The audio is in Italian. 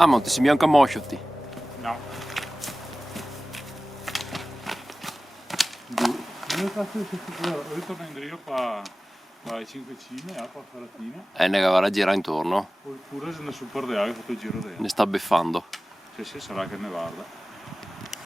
Ah, ma non ti sembra anche moscioti? No. Io faccio ritornando io qua ai 5 cime, qua a Faratina. Ne va a girare intorno. Oppure se ne sul Pordeale, ho fatto il giro dentro. Ne sta beffando. Sì, sarà che ne guarda.